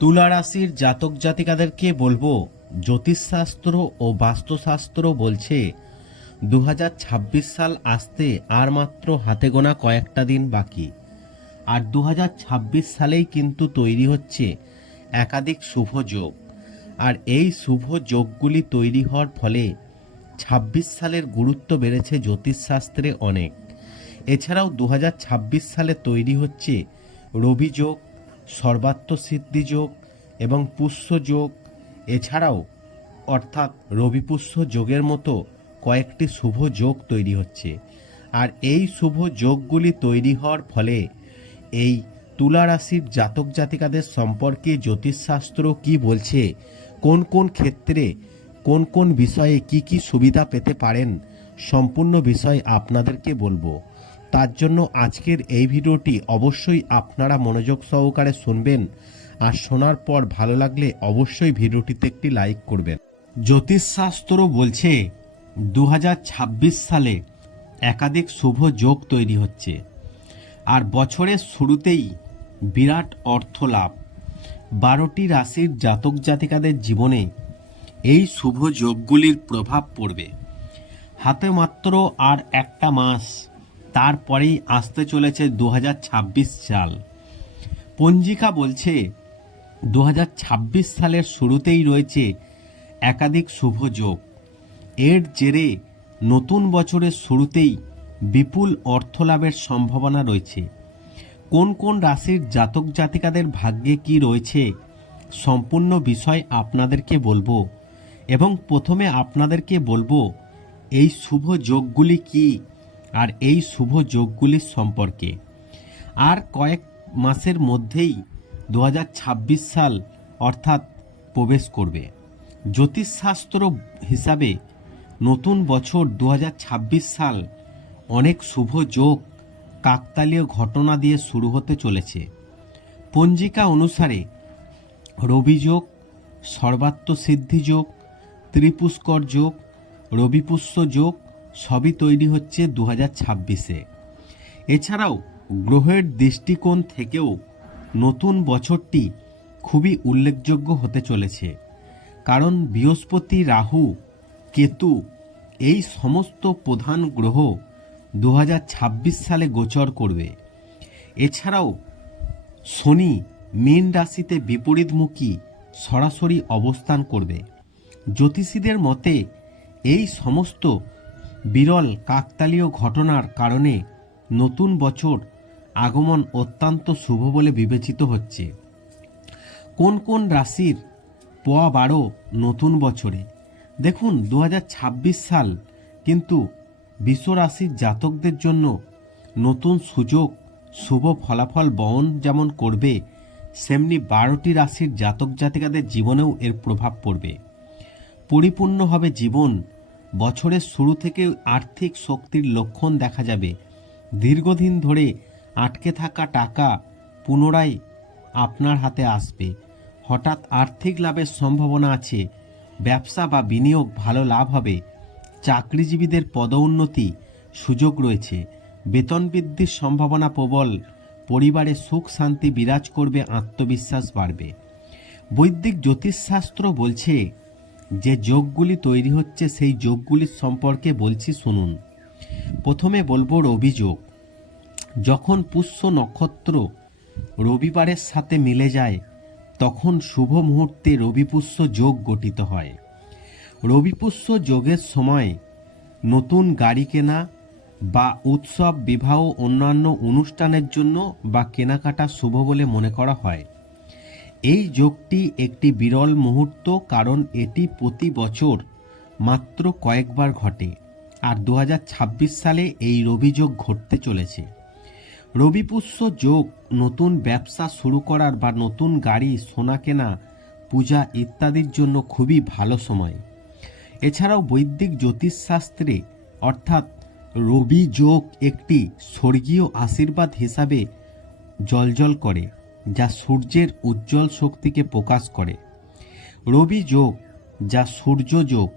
তুলা রাশির জাতক জাতিকাদেরকে বলব, জ্যোতিষশাস্ত্র ও বাস্তুশাস্ত্র বলছে দু হাজার ছাব্বিশ সাল আসতে আর মাত্র হাতে গোনা কয়েকটা দিন বাকি। আর দু হাজার ছাব্বিশ সালেই কিন্তু তৈরি হচ্ছে একাধিক শুভ যোগ। আর এই শুভ যোগগুলি তৈরি হওয়ার ফলে ২৬ সালের গুরুত্ব বেড়েছে জ্যোতিষশাস্ত্রে অনেক। এছাড়াও দু হাজার ছাব্বিশ সালে তৈরি হচ্ছে রবি যোগ সর্বাত্ম সিদ্ধি যোগ এবং পুষ্য যোগ। এছাড়াও, অর্থাৎ রবি পুষ্য যোগের মতো কয়েকটি শুভ যোগ তৈরি হচ্ছে। আর এই শুভ যোগগুলি তৈরি হওয়ার ফলে এই তুলা রাশির জাতক জাতিকাদের সম্পর্কে জ্যোতিষশাস্ত্র কি বলছে, কোন কোন ক্ষেত্রে, কোন কোন বিষয়ে কি কি সুবিধা পেতে পারেন, সম্পূর্ণ বিষয় আপনাদেরকে বলব। তার জন্য আজকের এই ভিডিওটি অবশ্যই আপনারা মনোযোগ সহকারে শুনবেন আর শোনার পর ভালো লাগলে অবশ্যই ভিডিওটিতে একটি লাইক করবেন। জ্যোতিষশাস্ত্র বলছে দু হাজার ছাব্বিশ সালে একাধিক শুভ যোগ তৈরি হচ্ছে আর বছরের শুরুতেই বিরাট অর্থ লাভ। বারোটি রাশির জাতক জাতিকাদের জীবনে এই শুভ যোগগুলির প্রভাব পড়বে। হাতে মাত্র আর একটা মাস তারপরেই আসতে চলেছে দু হাজার ছাব্বিশ সাল। পঞ্জিকা বলছে, দু হাজার ছাব্বিশ সালের শুরুতেই রয়েছে একাধিক শুভ যোগ। এর জেরে নতুন বছরের শুরুতেই বিপুল অর্থলাভের সম্ভাবনা রয়েছে। কোন কোন রাশির জাতক জাতিকাদের ভাগ্যে কি রয়েছে সম্পূর্ণ বিষয় আপনাদেরকে বলব এবং প্রথমে আপনাদেরকে বলব, এই শুভ যোগগুলি কি আর এই শুভ যোগগুলির সম্পর্কে। আর কয়েক মাসের মধ্যেই দু হাজার ছাব্বিশ সাল অর্থাৎ প্রবেশ করবে। জ্যোতিষশাস্ত্র হিসাবে নতুন বছর দু হাজার ছাব্বিশ সাল অনেক শুভ যোগ, কাকতালীয় ঘটনা দিয়ে শুরু হতে চলেছে। পঞ্জিকা অনুসারে রবিযোগ সর্বাত্ম সিদ্ধি যোগ, ত্রিপুষ্কর যোগ, রবিপুষ্য যোগ সবই তৈরি হচ্ছে দু হাজার ছাব্বিশে। এছাড়াও গ্রহের দৃষ্টিকোণ থেকেও নতুন বছরটি খুবই উল্লেখযোগ্য হতে চলেছে, কারণ বৃহস্পতি, রাহু, কেতু এই সমস্ত প্রধান গ্রহ দু হাজার ছাব্বিশ সালে গোচর করবে। এছাড়াও শনি মীন রাশিতে বিপরীতমুখী সরাসরি অবস্থান করবে। জ্যোতিষীদের মতে এই সমস্ত বিরল কাকতালীয় ঘটনার কারণে নতুন বছর আগমন অত্যন্ত শুভ বলে বিবেচিত হচ্ছে। কোন কোন রাশির পোয়া বারো নতুন বছরে? দেখুন দু হাজার ছাব্বিশ সাল কিন্তু বিশ্ব রাশির জাতকদের জন্য নতুন সুযোগ, শুভ ফলাফল বহন যেমন করবে, সেমনি বারোটি রাশির জাতক জাতিকাদের জীবনেও এর প্রভাব পড়বে। পরিপূর্ণ হবে জীবন বছরের শুরু থেকে আর্থিক শক্তির লক্ষণ দেখা যাবে। দীর্ঘদিন ধরে আটকে থাকা টাকা পুনরায় আপনার হাতে আসবে। হঠাৎ আর্থিক লাভের সম্ভাবনা আছে। ব্যবসা বা বিনিয়োগ ভালো লাভ হবে। চাকরিজীবীদের পদোন্নতি সুযোগ রয়েছে। বেতন বৃদ্ধির সম্ভাবনা প্রবল। পরিবারে সুখ শান্তি বিরাজ করবে, আত্মবিশ্বাস বাড়বে। বৈদিক জ্যোতিষশাস্ত্র বলছে যে যোগগুলি তৈরি হচ্ছে, সেই যোগগুলির সম্পর্কে বলছি, শুনুন। প্রথমে বলব রবিযোগ। যখন পুষ্য নক্ষত্র রবিবারের সাথে মিলে যায়, তখন শুভ মুহূর্তে রবিপুষ্য যোগ গঠিত হয়। রবিপুষ্য যোগের সময় নতুন গাড়ি কেনা বা উৎসব, বিবাহ, অন্যান্য অনুষ্ঠানের জন্য বা কেনাকাটা শুভ বলে মনে করা হয়। এই যোগটি একটি বিরল মুহূর্ত কারণ এটি প্রতি বছর মাত্র কয়েকবার ঘটে আর দু হাজার ছাব্বিশ সালে এই রবিযোগ ঘটতে চলেছে। রবিপুষ্য যোগ, নতুন ব্যবসা শুরু করার বা নতুন গাড়ি, সোনা কেনা, পূজা ইত্যাদির জন্য খুবই ভালো সময়। এছাড়াও বৈদিক জ্যোতিষশাস্ত্রে অর্থাৎ রবি যোগ একটি স্বর্গীয় আশীর্বাদ হিসাবে জলজল করে। যা সূর্যের উজ্জ্বল শক্তিকে প্রকাশ করে। রবি যোগ, যা সূর্য যোগ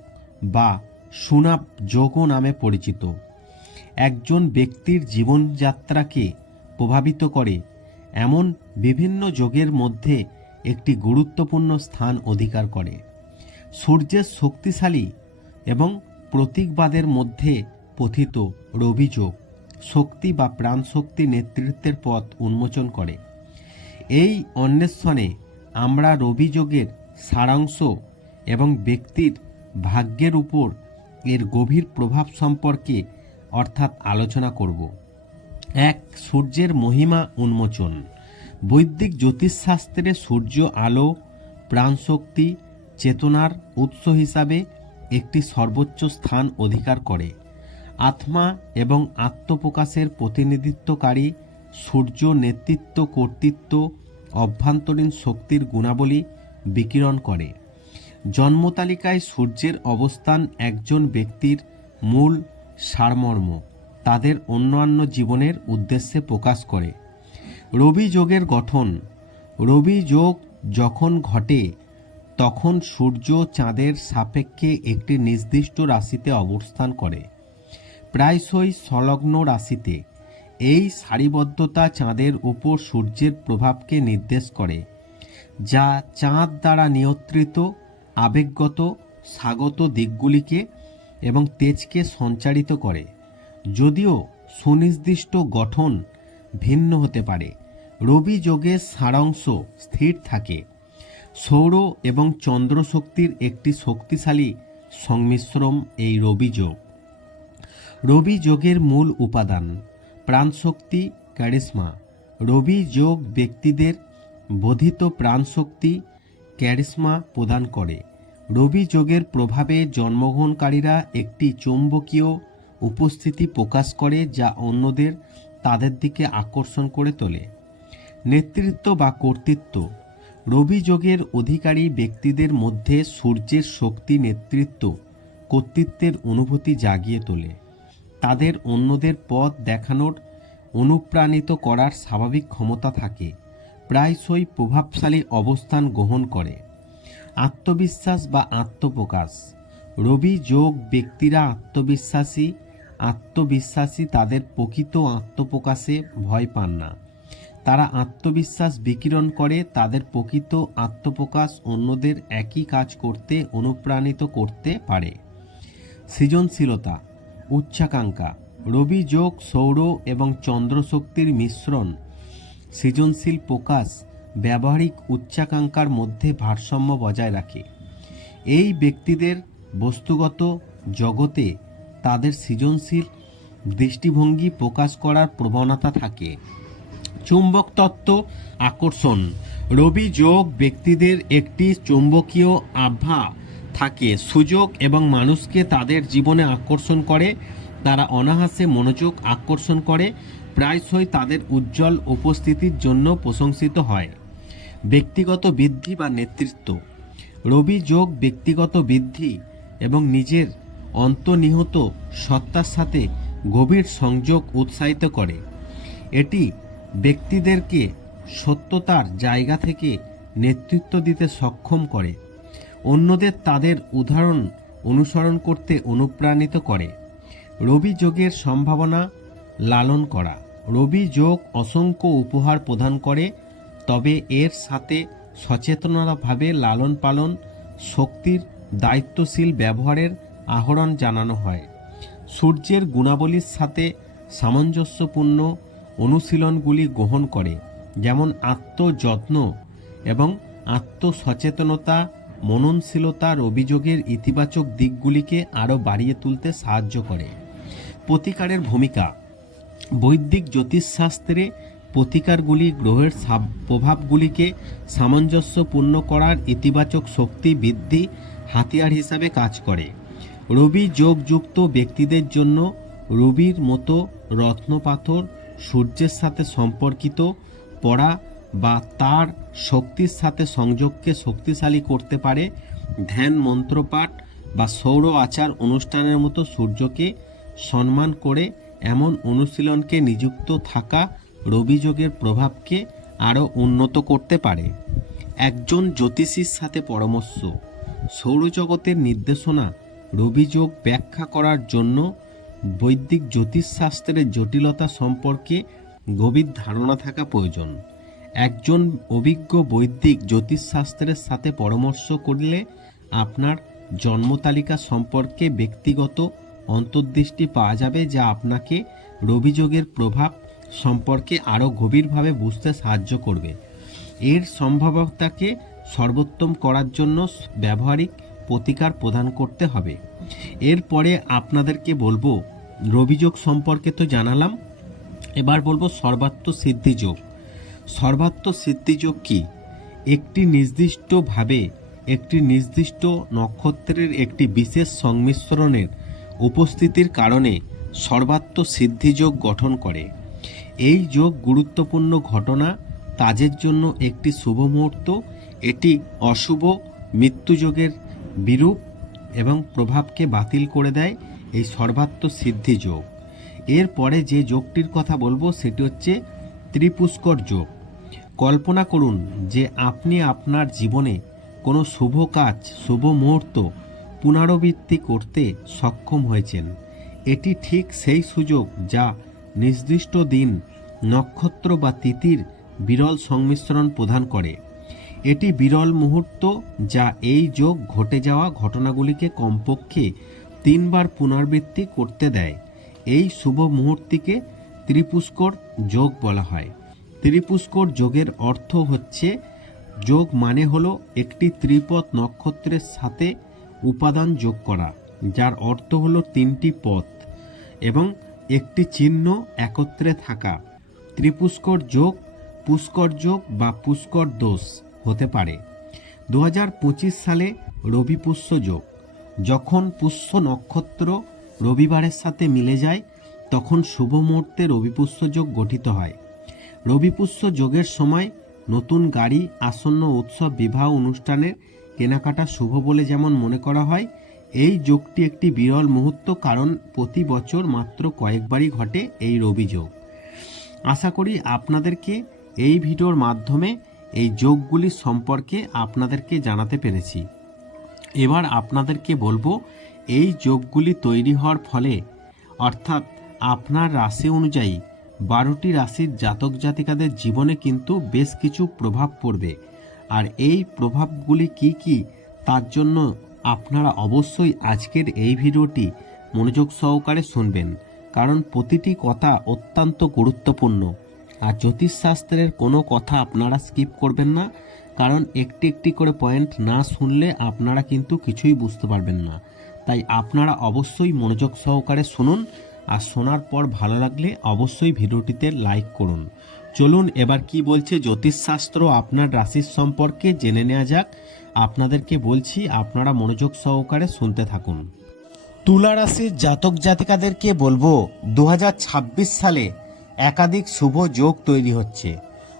বা সুনাপ যোগও নামে পরিচিত। একজন ব্যক্তির জীবনযাত্রাকে প্রভাবিত করে এমন বিভিন্ন যোগের মধ্যে একটি গুরুত্বপূর্ণ স্থান অধিকার করে। সূর্যের শক্তিশালী এবং প্রতীকবাদের মধ্যে পথিত রবিযোগ শক্তি বা প্রাণশক্তি নেতৃত্বের পথ উন্মোচন করে। এই অন্বেষণে আমরা রবিযোগের সারাংশ এবং ব্যক্তির ভাগ্যের উপর এর গভীর প্রভাব সম্পর্কে অর্থাৎ আলোচনা করব। এক, সূর্যের মহিমা উন্মোচন। বৈদিক জ্যোতিষশাস্ত্রে সূর্য আলো, প্রাণশক্তি, চেতনার উৎস হিসাবে একটি সর্বোচ্চ স্থান অধিকার করে। আত্মা এবং আত্মপ্রকাশের প্রতিনিধিত্বকারী সূর্য নেতৃত্ব কর্তৃত্ব অভ্যন্তরীণ শক্তির গুণাবলী বিকিরণ করে। জন্মতালিকায় সূর্যের অবস্থান একজন ব্যক্তির মূল সারমর্ম, তাদের অন্যান্য জীবনের উদ্দেশ্যে প্রকাশ করে। রবি যোগের গঠন, রবি যোগ যখন ঘটে, তখন সূর্য চাঁদের সাপেক্ষে একটি নির্দিষ্ট রাশিতে অবস্থান করে। প্রায়শই সংলগ্ন রাশিতে এই সারিবদ্ধতা চাঁদের উপর সূর্যের প্রভাবকে নির্দেশ করে, যা চাঁদ দ্বারা নিয়ন্ত্রিত, আবেগগত, স্বাগত দিকগুলিকে এবং তেজকে সঞ্চারিত করে। যদিও সুনির্দিষ্ট গঠন ভিন্ন হতে পারে, রবি যোগের সারাংশ স্থির থাকে। সৌর এবং চন্দ্র শক্তির একটি শক্তিশালী সংমিশ্রণ এই রবি যোগ। রবি যোগের মূল উপাদান। প্রাণশক্তি ক্যারিসমা রবি যোগ ব্যক্তিদের বোধিত প্রাণশক্তি ক্যারিসমা প্রদান করে। রবি যোগের প্রভাবে জন্মগ্রহণকারীরা একটি চৌম্বকীয় উপস্থিতি প্রকাশ করে যা অন্যদের তাদের দিকে আকর্ষণ করে তোলে। নেতৃত্ব বা কর্তৃত্ব। রবি যোগের অধিকারী ব্যক্তিদের মধ্যে সূর্যের শক্তি নেতৃত্ব, কর্তৃত্বের অনুভূতি জাগিয়ে তোলে। তাদের অন্যদের পথ দেখানোর অনুপ্রাণিত করার স্বাভাবিক ক্ষমতা থাকে, প্রায়শই প্রভাবশালী অবস্থান গ্রহণ করে। আত্মবিশ্বাস বা আত্মপ্রকাশ। রবি যোগ ব্যক্তিরা আত্মবিশ্বাসী আত্মবিশ্বাসী তাদের প্রকৃত আত্মপ্রকাশে ভয় পান না। তারা আত্মবিশ্বাস বিকিরণ করে, তাদের প্রকৃত আত্মপ্রকাশ অন্যদের একই কাজ করতে, অনুপ্রাণিত করতে পারে। সৃজনশীলতা। উচ্চাকাঙ্ক্ষা। রবি যোগ সৌর এবং চন্দ্র শক্তির মিশ্রণ। সৃজনশীল প্রকাশ ব্যবহারিক উচ্চাকাঙ্ক্ষার মধ্যে ভারসাম্য বজায় রাখে। এই ব্যক্তিদের বস্তুগত জগতে তাদের সৃজনশীল দৃষ্টিভঙ্গি প্রকাশ করার প্রবণতা থাকে। চুম্বক তত্ত্ব আকর্ষণ। রবি যোগ ব্যক্তিদের একটি চুম্বকীয় আভা থাকে। সুযোগ এবং মানুষকে তাদের জীবনে আকর্ষণ করে। তারা অনাহাসে মনোযোগ আকর্ষণ করে। প্রায়শই তাদের উজ্জ্বল উপস্থিতির জন্য প্রশংসিত হয়। ব্যক্তিগত বৃদ্ধি বা নেতৃত্ব। রবি যোগ ব্যক্তিগত বৃদ্ধি এবং নিজের অন্তর্নিহিত সত্তার সাথে গভীর সংযোগ উৎসাহিত করে। এটি ব্যক্তিদেরকে সত্যতার জায়গা থেকে নেতৃত্ব দিতে সক্ষম করে। অন্যদের তাদের উদাহরণ অনুসরণ করতে অনুপ্রাণিত করে। রবি যোগের সম্ভাবনা লালন করা। রবি যোগ অসংখ্য উপহার প্রদান করে, তবে এর সাথে সচেতনভাবে লালন পালন, শক্তির দায়িত্বশীল ব্যবহারের আহরণ জানানো হয়। সূর্যের গুণাবলীর সাথে সামঞ্জস্যপূর্ণ অনুশীলনগুলি গ্রহণ করে, যেমন আত্মযত্ন এবং আত্মসচেতনতা মননশীলতার অভিযোগের ইতিবাচক দিকগুলিকে আরও বাড়িয়ে তুলতে সাহায্য করে। প্রতিকারের ভূমিকা। বৈদিক জ্যোতিষশাস্ত্রে প্রতিকারগুলি গ্রহের প্রভাবগুলিকে সামঞ্জস্যপূর্ণ করার ইতিবাচক শক্তি বৃদ্ধি হাতিয়ার হিসাবে কাজ করে। রবি যোগযুক্ত ব্যক্তিদের জন্য রবির মতো রত্নপাথর সূর্যের সাথে সম্পর্কিত পড়া বা তার শক্তির সাথে সংযোগকে শক্তিশালী করতে পারে। ধ্যান মন্ত্রপাঠ বা সৌর আচার অনুষ্ঠানের মতো সূর্যকে সম্মান করে এমন অনুশীলনকে নিযুক্ত থাকা রবিযোগের প্রভাবকে আরও উন্নত করতে পারে। একজন জ্যোতিষীর সাথে পরামর্শ, সৌরজগতের নির্দেশনা, রবিযোগ ব্যাখ্যা করার জন্য বৈদিক জ্যোতিষশাস্ত্রের জটিলতা সম্পর্কে গভীর ধারণা থাকা প্রয়োজন। একজন অভিজ্ঞ বৈদিক জ্যোতিষশাস্ত্রের সাথে পরামর্শ করলে আপনার জন্মতালিকা সম্পর্কে ব্যক্তিগত অন্তর্দৃষ্টি পাওয়া যাবে যা আপনাকে রবিযোগের প্রভাব সম্পর্কে আরও গভীরভাবে বুঝতে সাহায্য করবে। এর সম্ভাব্যতাকে সর্বোত্তম করার জন্য ব্যবহারিক প্রতিকার প্রদান করতে হবে। এরপরে আপনাদেরকে বলব, রবিযোগ সম্পর্কে তো জানালাম। এবার বলব সর্বাত্ম সিদ্ধিযোগ। সর্বাত্ম সিদ্ধিযোগ কি? একটি নির্দিষ্টভাবে একটি নির্দিষ্ট নক্ষত্রের একটি বিশেষ সংমিশ্রণের উপস্থিতির কারণে সর্বাত্ম সিদ্ধিযোগ গঠন করে। এই যোগ গুরুত্বপূর্ণ ঘটনা কাজের জন্য একটি শুভ মুহূর্ত। এটি অশুভ মৃত্যুযোগের বিরূপ এবং প্রভাবকে বাতিল করে দেয় এই সর্বাত্ম সিদ্ধি যোগ এরপরে যে যোগটির কথা বলব সেটি হচ্ছে ত্রিপুষ্কর যোগ। কল্পনা করুন যে আপনি আপনার জীবনে কোনো শুভ কাজ, শুভ মুহূর্ত পুনরাবৃত্তি করতে সক্ষম হয়েছেন। এটি ঠিক সেই সুযোগ যা নির্দিষ্ট দিন নক্ষত্র বা তিথির বিরল সংমিশ্রণ প্রদান করে। এটি বিরল মুহূর্ত যা এই যোগ ঘটে যাওয়া ঘটনাগুলিকে কমপক্ষে তিনবার পুনরাবৃত্তি করতে দেয়। এই শুভ মুহূর্তটিকে ত্রিপুষ্কর যোগ বলা হয়। ত্রিপুষ্কর যোগের অর্থ হচ্ছে, যোগ মানে হলো একটি ত্রিপদ নক্ষত্রের সাথে উপাদান যোগ করা, যার অর্থ হলো তিনটি পথ এবং একটি চিহ্ন একত্রে থাকা। ত্রিপুষ্কর যোগ পুষ্কর যোগ বা পুষ্কর দোষ হতে পারে। দু হাজার পঁচিশ সালে রবি পুষ্য যোগ, যখন পুষ্য নক্ষত্র রবিবারের সাথে মিলে যায় তখন শুভ মুহূর্তে রবিপুষ্য যোগ গঠিত হয়। রবিপুষ্য যোগের সময় নতুন গাড়ি, আসন্ন উৎসব, বিবাহ অনুষ্ঠানের কেনাকাটা শুভ বলে যেমন মনে করা হয়, এই যোগটি একটি বিরল মুহূর্ত কারণ প্রতি বছর মাত্র কয়েকবারই ঘটে এই রবি যোগ। আশা করি আপনাদেরকে এই ভিডিওর মাধ্যমে এই যোগগুলি সম্পর্কে আপনাদেরকে জানাতে পেরেছি। এবার আপনাদেরকে বলব, এই যোগগুলি তৈরি হওয়ার ফলে, অর্থাৎ আপনার রাশি অনুযায়ী বারোটি রাশির জাতক জাতিকাদের জীবনে কিন্তু বেশ কিছু প্রভাব পড়বে। আর এই প্রভাবগুলি কি কি, তার জন্য আপনারা অবশ্যই আজকের এই ভিডিওটি মনোযোগ সহকারে শুনবেন, কারণ প্রতিটি কথা অত্যন্ত গুরুত্বপূর্ণ। আর জ্যোতিষশাস্ত্রের কোনো কথা আপনারা স্কিপ করবেন না, কারণ একটি একটি করে পয়েন্ট না শুনলে আপনারা কিন্তু কিছুই বুঝতে পারবেন না। তাই আপনারা অবশ্যই মনোযোগ সহকারে শুনুন আর শোনার পর ভালো লাগলে অবশ্যই ভিডিওটিতে লাইক করুন। চলুন, এবার কি বলছে জ্যোতিষশাস্ত্র আপনার রাশির সম্পর্কে জেনে নেওয়া যাক। আপনাদেরকে বলছি, আপনারা মনোযোগ সহকারে শুনতে থাকুন। তুলা রাশির জাতক জাতিকাদেরকে বলব দু হাজার ছাব্বিশ সালে একাধিক শুভ যোগ তৈরি হচ্ছে।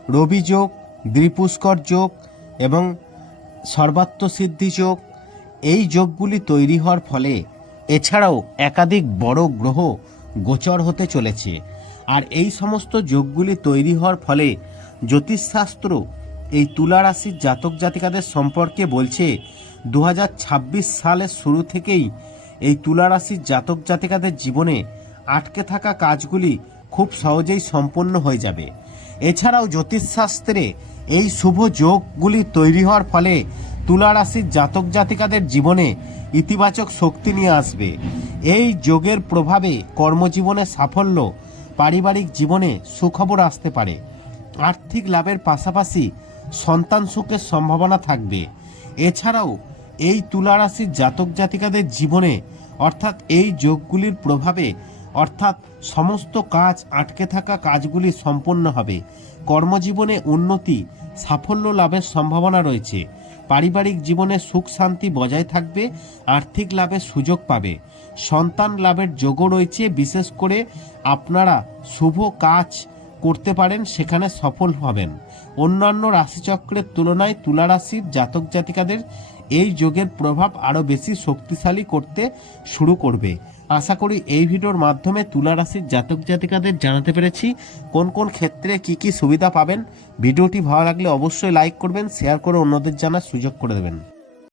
রবি যোগ, দ্বিপুষ্কর যোগ এবং সর্বাত্ম সিদ্ধি যোগ। এই যোগগুলি তৈরি হওয়ার ফলে এছাড়াও একাধিক বড় গ্রহ গোচর হতে চলেছে। আর এই সমস্ত যোগগুলি তৈরি হওয়ার ফলে জ্যোতিষশাস্ত্র এই তুলা রাশির জাতক জাতিকাদের সম্পর্কে বলছে দু হাজার ছাব্বিশ সালের শুরু থেকেই এই তুলা রাশির জাতক জাতিকাদের জীবনে আটকে থাকা কাজগুলি খুব সহজেই সম্পন্ন হয়ে যাবে। এছাড়াও জ্যোতিষশাস্ত্রে এই শুভ যোগগুলি তৈরি হওয়ার ফলে তুলা রাশির জাতক জাতিকাদের জীবনে ইতিবাচক শক্তি নিয়ে আসবে। এই যোগের প্রভাবে কর্মজীবনে সাফল্য, পারিবারিক জীবনে সুখবর আসতে পারে। আর্থিক লাভের পাশাপাশি সন্তান সুখের সম্ভাবনা থাকবে। এছাড়াও এই তুলা রাশির জাতক জাতিকাদের জীবনে, অর্থাৎ এই যোগগুলির প্রভাবে, অর্থাৎ সমস্ত কাজ আটকে থাকা কাজগুলি সম্পন্ন হবে। কর্মজীবনে উন্নতি, সাফল্য লাভের সম্ভাবনা রয়েছে। পারিবারিক জীবনে সুখ শান্তি বজায় থাকবে, আর্থিক লাভের সুযোগ পাবে। সন্তান লাভের যোগও রয়েছে, বিশেষ করে আপনারা শুভ কাজ করতে পারেন, সেখানে সফল হবেন। অন্যান্য রাশিচক্রের তুলনায় তুলা রাশির জাতক জাতিকাদের এই যোগের প্রভাব আরও বেশি শক্তিশালী করতে শুরু করবে। আশা করি এই ভিডিওর মাধ্যমে তুলা রাশির জাতক জাতিকাদের জানাতে পেরেছি কোন কোন ক্ষেত্রে কি কি সুবিধা পাবেন। ভিডিওটি ভালো লাগলে অবশ্যই লাইক করবেন, শেয়ার করে অন্যদের জানার সুযোগ করে দেবেন।